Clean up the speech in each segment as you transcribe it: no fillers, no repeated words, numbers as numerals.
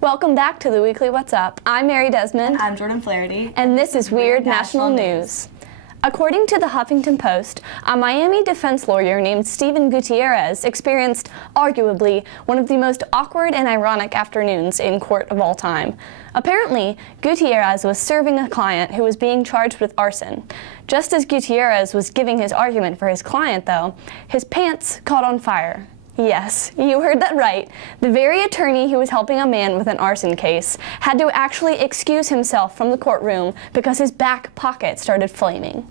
Welcome back to the Weekly What's Up. I'm Mary Desmond. And I'm Jordan Flaherty. And this is Weird National News. According to the Huffington Post, a Miami defense lawyer named Steven Gutierrez experienced, arguably, one of the most awkward and ironic afternoons in court of all time. Apparently, Gutierrez was serving a client who was being charged with arson. Just as Gutierrez was giving his argument for his client, though, his pants caught on fire. Yes, you heard that right. The very attorney who was helping a man with an arson case had to actually excuse himself from the courtroom because his back pocket started flaming.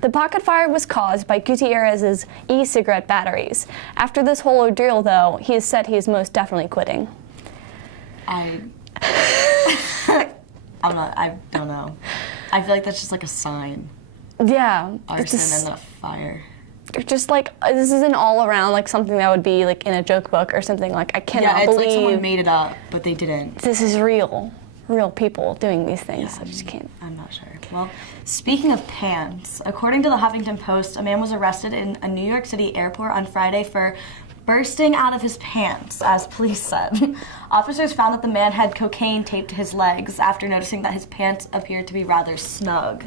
The pocket fire was caused by Gutierrez's e-cigarette batteries. After this whole ordeal, though, he has said he is most definitely quitting. I don't know. I feel like that's just like a sign. Yeah. Arson and then a fire. Just like, this isn't all around like something that would be like in a joke book or something. Like, I cannot believe. Like someone made it up, but they didn't. This is real people doing these things. Yeah, I just can't. I'm not sure. Well, speaking of pants, according to the Huffington Post, a man was arrested in a New York City airport on Friday for bursting out of his pants, as police said. Officers found that the man had cocaine taped to his legs after noticing that his pants appeared to be rather snug.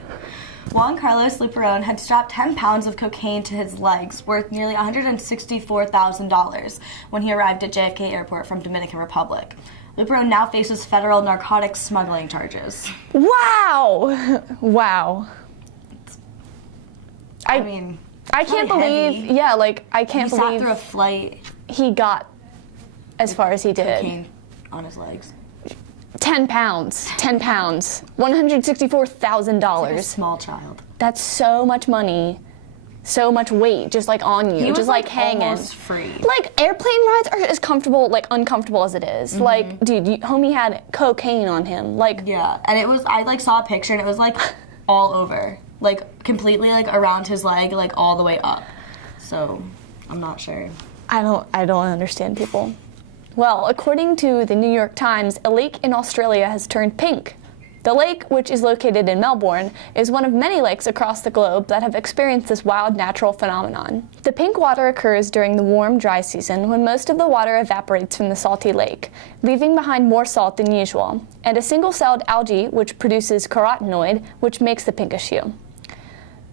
Juan Carlos Luperón had strapped 10 pounds of cocaine to his legs, worth nearly $164,000, when he arrived at JFK Airport from Dominican Republic. Luperón now faces federal narcotics smuggling charges. Wow! Wow. I mean, I can't believe, heavy. Yeah, like, I can't He believe sat through a flight. He got as far as he did. Cocaine on his legs. 10 pounds. $164,000. Like a small child. That's so much money, so much weight, just like on you, He was just like hanging. Almost free. Like airplane rides are as comfortable, like uncomfortable as it is. Mm-hmm. Like, dude, homie had cocaine on him. Like, yeah, and it was. I like saw a picture and it was like all over, like completely like around his leg, like all the way up. So, I'm not sure. I don't understand people. Well, according to the New York Times, a lake in Australia has turned pink. The lake, which is located in Melbourne, is one of many lakes across the globe that have experienced this wild natural phenomenon. The pink water occurs during the warm, dry season when most of the water evaporates from the salty lake, leaving behind more salt than usual, and a single-celled algae which produces carotenoid, which makes the pinkish hue.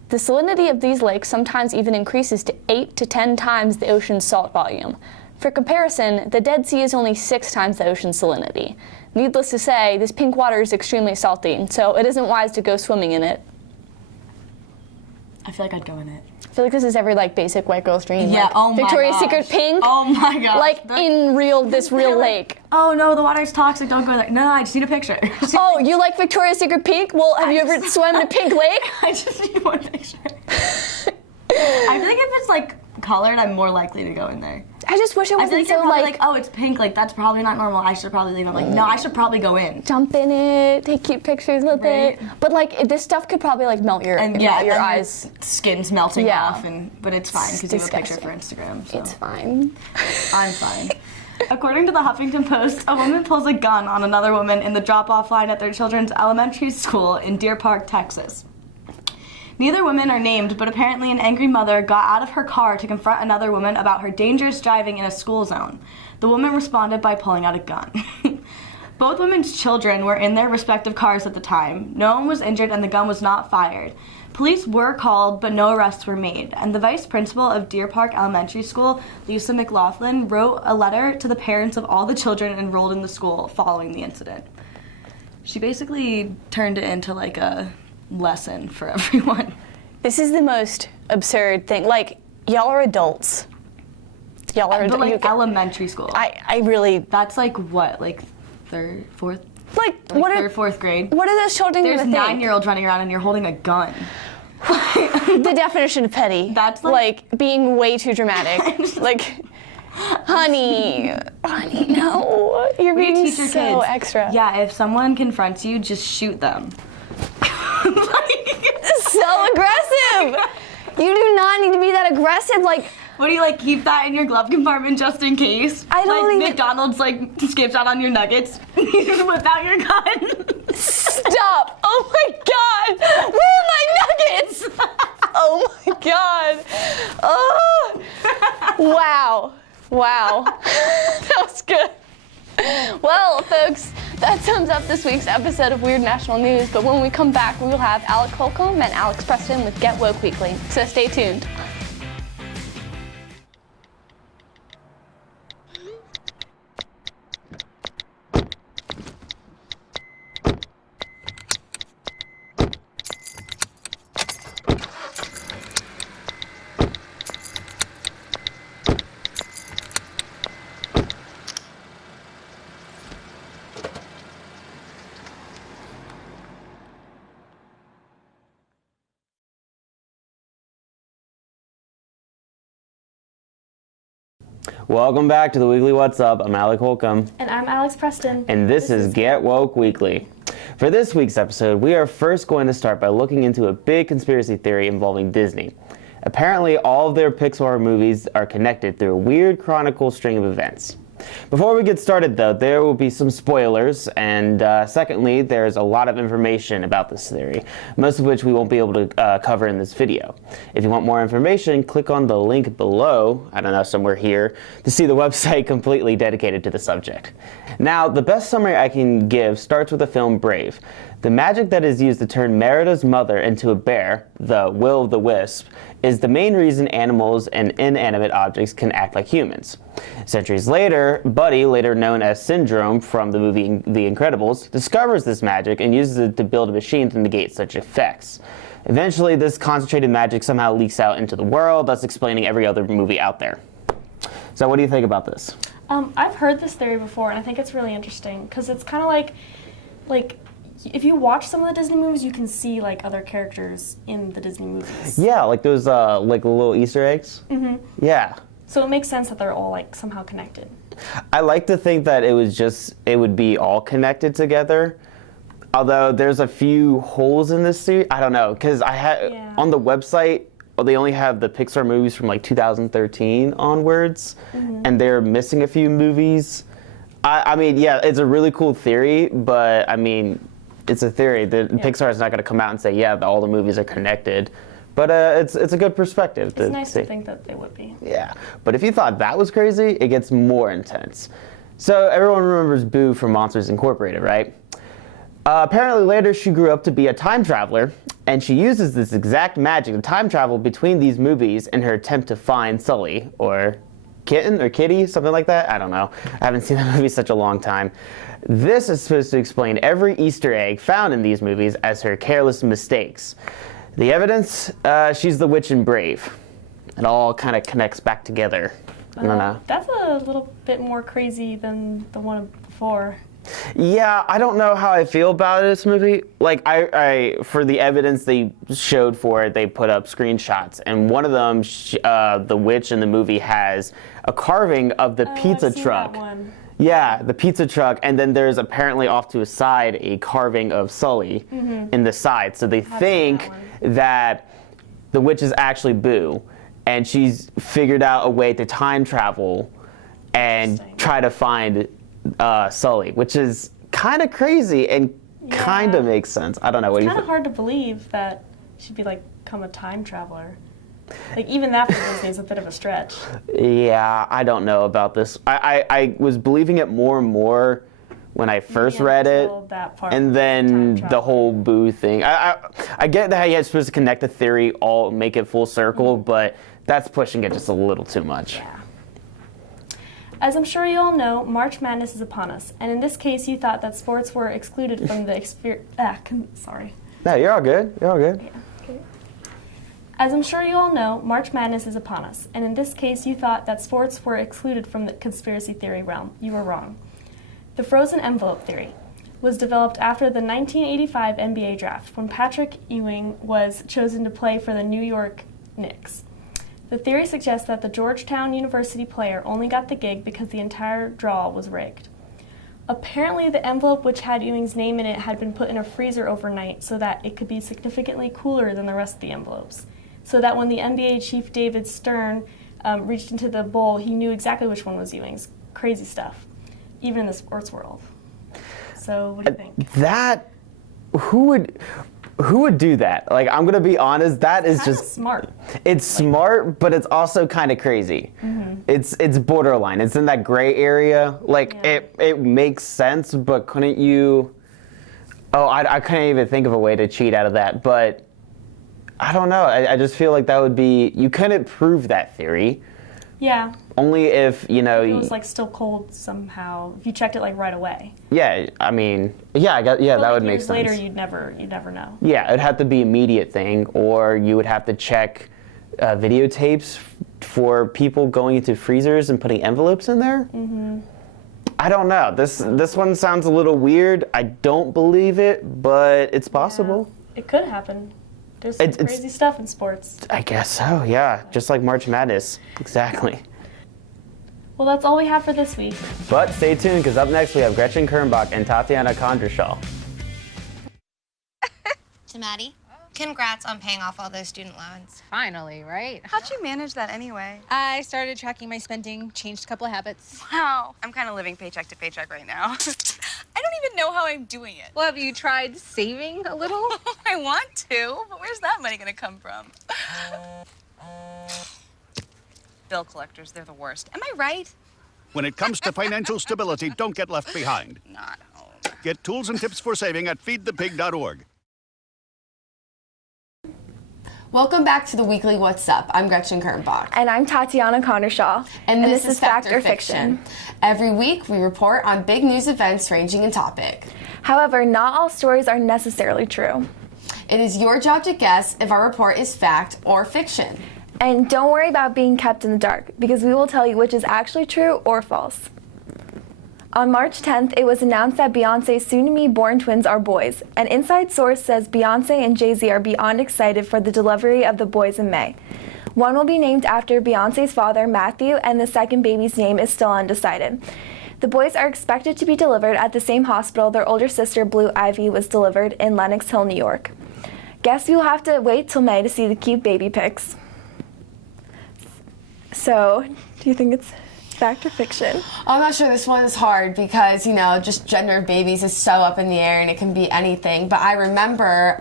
The salinity of these lakes sometimes even increases to 8 to 10 times the ocean's salt volume. For comparison, the Dead Sea is only 6 times the ocean's salinity. Needless to say, this pink water is extremely salty, so it isn't wise to go swimming in it. I feel like I'd go in it. I feel like this is every like basic white girl's dream. Yeah, like, oh my Victoria's gosh. Secret pink. Oh my gosh. Like in this real lake. Oh no, the water's toxic, don't go there. No, I just need a picture. Oh, you like Victoria's Secret pink? Well, have you ever swum in a pink lake? I just need one picture. I feel like if it's like colored, I'm more likely to go in there. I just wish it wasn't I feel so like oh, it's pink, like that's probably not normal. I should probably leave. I'm like, no, I should probably go in. Jump in it, take cute pictures with Right. it. But like this stuff could probably like melt your your eyes. Your skin's melting off, but it's fine because you have a picture disgusting. for Instagram. So. It's fine. I'm fine. According to the Huffington Post, a woman pulls a gun on another woman in the drop-off line at their children's elementary school in Deer Park, Texas. Neither women are named, but apparently an angry mother got out of her car to confront another woman about her dangerous driving in a school zone. The woman responded by pulling out a gun. Both women's children were in their respective cars at the time. No one was injured and the gun was not fired. Police were called, but no arrests were made, and the vice principal of Deer Park Elementary School, Lisa McLaughlin, wrote a letter to the parents of all the children enrolled in the school following the incident. She basically turned it into like a lesson for everyone. This is the most absurd thing. Like, y'all are adults. Y'all are But like elementary school. I really. That's like what, like third, fourth? Like what third, are fourth grade? What are those children There's gonna think? 9-year-olds running around and you're holding a gun. The definition of petty. That's like being way too dramatic. Like, honey, no, you're We being teach our so kids, extra. Yeah, if someone confronts you, just shoot them. So aggressive. You do not need to be that aggressive. Like, what do you like? Keep that in your glove compartment just in case. I don't like even- McDonald's like skips out on your nuggets. You just whip out your gun. stop. Oh my God. Where are my nuggets? Oh my God. Oh. Wow. That was good. Well, folks, That sums up this week's episode of Weird National News, but when we come back, we will have Alec Holcomb and Alex Preston with Get Woke Weekly, so stay tuned. Welcome back to the Weekly What's Up. I'm Alec Holcomb. And I'm Alex Preston. And this is Get Woke Weekly. For this week's episode, we are first going to start by looking into a big conspiracy theory involving Disney. Apparently, all of their Pixar movies are connected through a weird chronicle string of events. Before we get started, though, there will be some spoilers, and secondly, there's a lot of information about this theory, most of which we won't be able to cover in this video. If you want more information, click on the link below, I don't know, somewhere here, to see the website completely dedicated to the subject. Now, the best summary I can give starts with the film Brave. The magic that is used to turn Merida's mother into a bear, the Will-o'-the-Wisp, is the main reason animals and inanimate objects can act like humans. Centuries later, Buddy, later known as Syndrome from the movie The Incredibles, discovers this magic and uses it to build a machine to negate such effects. Eventually, this concentrated magic somehow leaks out into the world, thus explaining every other movie out there. So what do you think about this? I've heard this theory before, and I think it's really interesting, because it's kind of like if you watch some of the Disney movies, you can see like other characters in the Disney movies. Yeah, like those like little Easter eggs. Mm-hmm. Yeah. So it makes sense that they're all like somehow connected. I like to think that it would be all connected together. Although there's a few holes in this series. I don't know, because on the website, they only have the Pixar movies from like 2013 onwards, and they're missing a few movies. I mean, yeah, it's a really cool theory, but I mean, it's a theory. Pixar is not going to come out and say, yeah, all the movies are connected. But it's a good perspective. It's nice to think that they would be. Yeah, but if you thought that was crazy, it gets more intense. So everyone remembers Boo from Monsters Incorporated, right? Apparently later she grew up to be a time traveler, and she uses this exact magic to time travel between these movies in her attempt to find Sully, or Kitten, or Kitty, something like that. I don't know. I haven't seen that movie in such a long time. This is supposed to explain every Easter egg found in these movies as her careless mistakes. The evidence, she's the witch in Brave. It all kind of connects back together. I don't know. That's a little bit more crazy than the one before. Yeah, I don't know how I feel about this movie. Like, I for the evidence they showed for it, they put up screenshots, and one of them, the witch in the movie has a carving of the pizza I've seen truck. that one. Yeah, the pizza truck, and then there's apparently off to a side a carving of Sully in the side. So they think that the witch is actually Boo, and she's figured out a way to time travel and try to find Sully, which is kind of crazy and kind of makes sense. I don't know. What do you think? It's kind of hard to believe that she'd become a time traveler. Like, even that for Disney is a bit of a stretch. Yeah, I don't know about this. I was believing it more and more when I first read it, and then the whole Boo thing. I get that you're supposed to connect the theory, all make it full circle, but that's pushing it just a little too much. Yeah. As I'm sure you all know, March Madness is upon us, and in this case, you thought that sports were excluded from the sorry. No, you're all good. You're all good. Yeah. Okay. As I'm sure you all know, March Madness is upon us, and in this case, you thought that sports were excluded from the conspiracy theory realm. You were wrong. The frozen envelope theory was developed after the 1985 NBA draft, when Patrick Ewing was chosen to play for the New York Knicks. The theory suggests that the Georgetown University player only got the gig because the entire draw was rigged. Apparently, the envelope which had Ewing's name in it had been put in a freezer overnight so that it could be significantly cooler than the rest of the envelopes, so that when the NBA chief David Stern reached into the bowl, he knew exactly which one was Ewing's. Crazy stuff, even in the sports world. So, what do you think? who would do that? Like, I'm gonna be honest, that is Kinda just smart. It's smart, but it's also kind of crazy. It's borderline. It's in that gray area. Like it makes sense, but couldn't you? Oh, I couldn't even think of a way to cheat out of that. But I don't know. I just feel like that would be. You couldn't prove that theory. Yeah. Only if It was like still cold somehow. If you checked it like right away. Yeah, I mean, yeah, I got, yeah, But that like would make years sense. later, you'd never know. Yeah, it'd have to be immediate thing, or you would have to check videotapes for people going into freezers and putting envelopes in there. I don't know. This one sounds a little weird. I don't believe it, but it's possible. Yeah. It could happen. There's some It's- crazy stuff in sports. I guess so. Yeah, just like March Madness. Exactly. Well, that's all we have for this week. But stay tuned, because up next we have Gretchen Kernbach and Tatiana Kondrashall. To Maddie, congrats on paying off all those student loans. Finally, right? How'd you manage that anyway? I started tracking my spending, changed a couple of habits. Wow, I'm kind of living paycheck to paycheck right now. I don't even know how I'm doing it. Well, have you tried saving a little? I want to, but where's that money gonna come from? Bill collectors, they're the worst. Am I right? When it comes to financial stability, don't get left behind. Not home. Get tools and tips for saving at feedthepig.org. Welcome back to the weekly What's Up. I'm Gretchen Kernbach. And I'm Tatiana Kondrashall. And this is Fact or Fiction. Every week, we report on big news events ranging in topic. However, not all stories are necessarily true. It is your job to guess if our report is fact or fiction. And don't worry about being kept in the dark, because we will tell you which is actually true or false. On March 10th, it was announced that Beyonce's soon-to-be-born twins are boys. An inside source says Beyonce and Jay-Z are beyond excited for the delivery of the boys in May. One will be named after Beyonce's father, Matthew, and the second baby's name is still undecided. The boys are expected to be delivered at the same hospital their older sister, Blue Ivy, was delivered in Lenox Hill, New York. Guess you'll have to wait till May to see the cute baby pics. So, do you think it's fact or fiction? I'm not sure. This one is hard because, just gender of babies is so up in the air and it can be anything. But I remember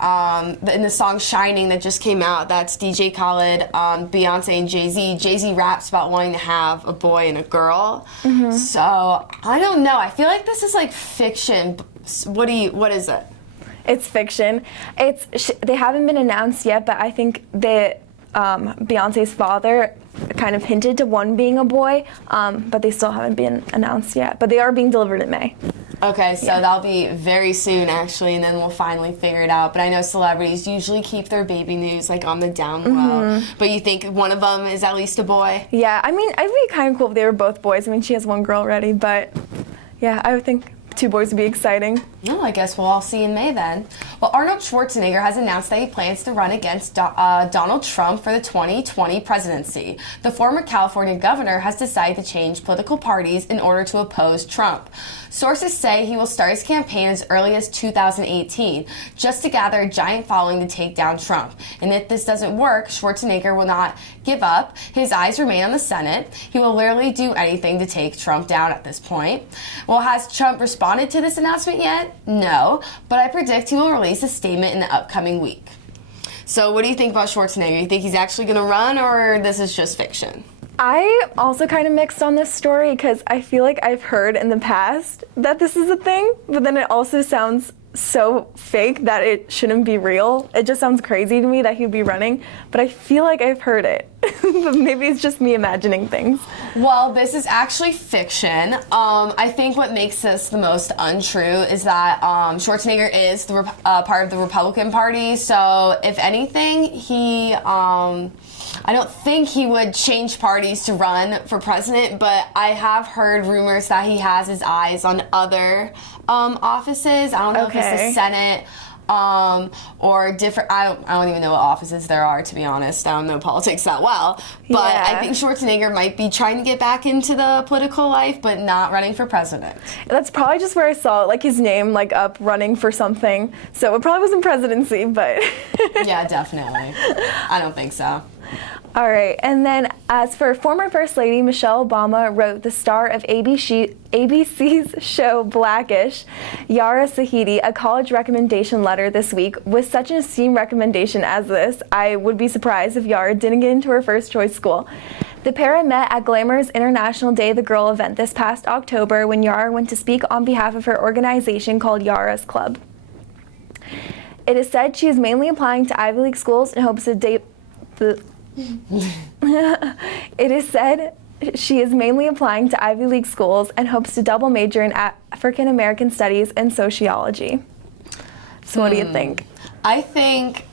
in the song Shining that just came out, that's DJ Khaled, Beyonce, and Jay-Z. Jay-Z raps about wanting to have a boy and a girl. So, I don't know. I feel like this is like fiction. What is it? It's fiction. They haven't been announced yet, but I think that Beyonce's father kind of hinted to one being a boy, but they still haven't been announced yet. But they are being delivered in May. Okay, so that'll be very soon, actually, and then we'll finally figure it out. But I know celebrities usually keep their baby news, like, on the down low. But you think one of them is at least a boy? Yeah, I mean, it'd be kind of cool if they were both boys. I mean, she has one girl already, but yeah, I would think 2 boys would be exciting. No, I guess we'll all see in May then. Well, Arnold Schwarzenegger has announced that he plans to run against Donald Trump for the 2020 presidency. The former California governor has decided to change political parties in order to oppose Trump. Sources say he will start his campaign as early as 2018, just to gather a giant following to take down Trump. And if this doesn't work, Schwarzenegger will not give up. His eyes remain on the Senate. He will literally do anything to take Trump down at this point. Well, has Trump responded to this announcement yet? No, but I predict he will release a statement in the upcoming week. So what do you think about Schwarzenegger? You think he's actually going to run, or this is just fiction? I also kind of mixed on this story because I feel like I've heard in the past that this is a thing, but then it also sounds so fake that it shouldn't be real. It just sounds crazy to me that he'd be running, but I feel like I've heard it. But maybe it's just me imagining things. Well, this is actually fiction. I think what makes this the most untrue is that Schwarzenegger is part of the Republican Party, so if anything, he... I don't think he would change parties to run for president, but I have heard rumors that he has his eyes on other offices. I don't know if it's the Senate or different. I don't even know what offices there are, to be honest. I don't know politics that well. But Yeah. I think Schwarzenegger might be trying to get back into the political life, but not running for president. That's probably just where I saw like his name like up running for something. So it probably wasn't presidency, but Yeah, definitely. I don't think so. All right, and then as for former First Lady Michelle Obama wrote the star of ABC's show Blackish, Yara Sahidi, a college recommendation letter this week. With such an esteemed recommendation as this, I would be surprised if Yara didn't get into her first choice school. The pair met at Glamour's International Day of the Girl event this past October when Yara went to speak on behalf of her organization called Yara's Club. It is said she is mainly applying to Ivy League schools in hopes of It is said she is mainly applying to Ivy League schools and hopes to double major in African American studies and sociology. So what do you think? I think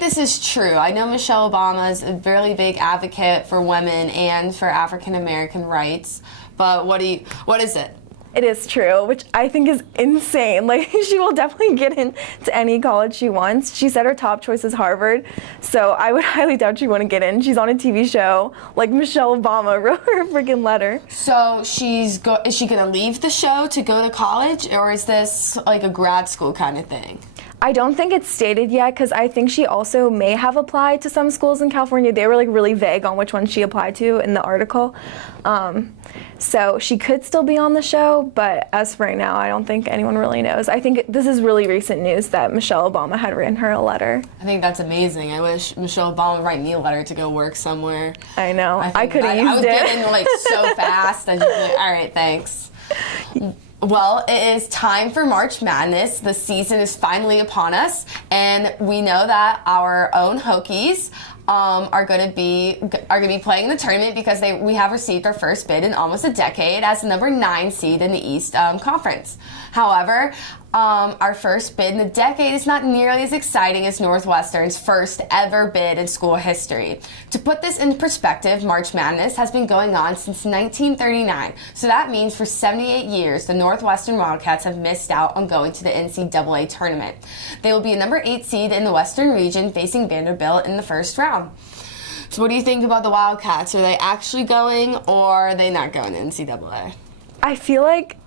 this is true. I know Michelle Obama is a really big advocate for women and for African American rights, but what is it? It is true, which I think is insane. Like, she will definitely get into any college she wants. She said her top choice is Harvard, so I would highly doubt she wouldn't get in. She's on a TV show. Like, Michelle Obama wrote her a freaking letter. So is she gonna leave the show to go to college, or is this like a grad school kind of thing? I don't think it's stated yet, because I think she also may have applied to some schools in California. They were like really vague on which ones she applied to in the article. So she could still be on the show, but as for right now, I don't think anyone really knows. I think this is really recent news that Michelle Obama had written her a letter. I think that's amazing. I wish Michelle Obama would write me a letter to go work somewhere. I know. I could have used it. I would get in like so fast. I'd just be like, all right, thanks. Well, it is time for March Madness. The season is finally upon us, and we know that our own Hokies are going to be playing in the tournament because we have received our first bid in almost a decade as the number 9 seed in the East Conference. However, our first bid in a decade is not nearly as exciting as Northwestern's first ever bid in school history. To put this in perspective, March Madness has been going on since 1939. So that means for 78 years, the Northwestern Wildcats have missed out on going to the NCAA tournament. They will be a number 8 seed in the Western region facing Vanderbilt in the first round. So what do you think about the Wildcats? Are they actually going, or are they not going to NCAA? I feel like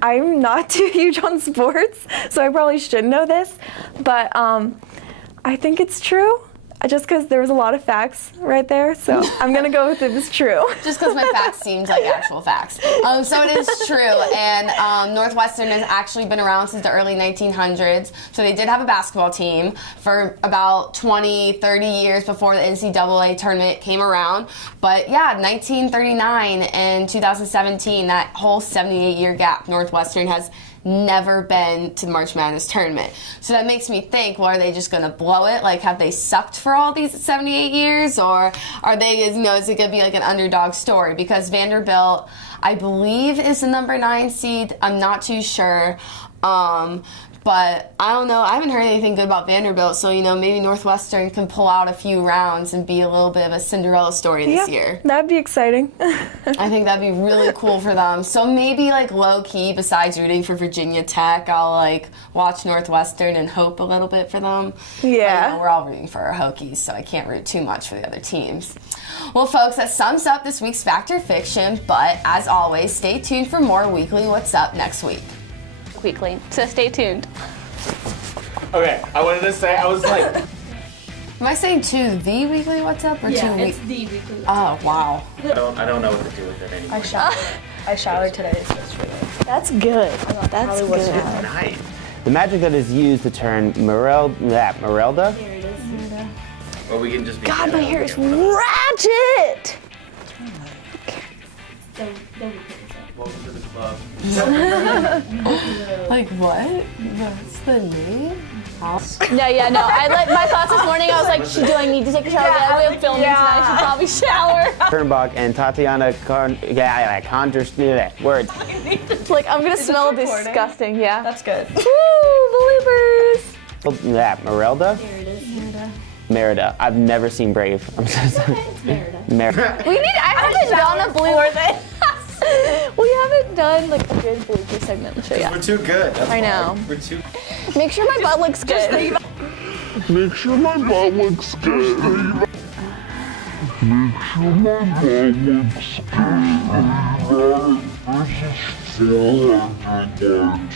I'm not too huge on sports, so I probably should know this, but I think it's true, just because there was a lot of facts right there, so I'm going to go with it as true. Just because my facts seemed like actual facts. So it is true, and Northwestern has actually been around since the early 1900s, so they did have a basketball team for about 20, 30 years before the NCAA tournament came around. But yeah, 1939 and 2017, that whole 78-year gap, Northwestern has never been to the March Madness tournament. So that makes me think, well, are they just going to blow it? Like, have they sucked for all these 78 years? Or are they, is it going to be like an underdog story? Because Vanderbilt, I believe, is the number 9 seed. I'm not too sure. But I don't know. I haven't heard anything good about Vanderbilt, so, maybe Northwestern can pull out a few rounds and be a little bit of a Cinderella story this year. That'd be exciting. I think that'd be really cool for them. So maybe, low-key, besides rooting for Virginia Tech, I'll, watch Northwestern and hope a little bit for them. Yeah. But, we're all rooting for our Hokies, so I can't root too much for the other teams. Well, folks, that sums up this week's Fact or Fiction, but, as always, stay tuned for more Weekly What's Up next week. Weekly, so stay tuned. Okay, I wanted to say, I was like... Am I saying to the Weekly What's Up or Yeah, to it's the Weekly What's Up? Oh, wow. I don't know what to do with it anymore. I showered today, so it's really good. That's good. That's good. Nice. The magic that is used to turn Merelda? Here it is. Or we can just be... God, my hair is ratchet! Welcome to the club. Like, what? What's the name? No, my thoughts this morning, I was like, do I need to take a shower? We have filming tonight, I should probably shower. Turnbach and Tatiana words. Like, I'm gonna smell disgusting, yeah. That's good. Woo, bloopers. Merelda? Here it is. Merida. I've never seen Brave. I'm so sorry. It's Merida. I haven't done a blooper. We haven't done like a good blooper segment. So yeah. We're too good. That's I know. We're too. Make sure my butt looks good. Make sure my butt looks good. Make sure my butt looks good. This is still a good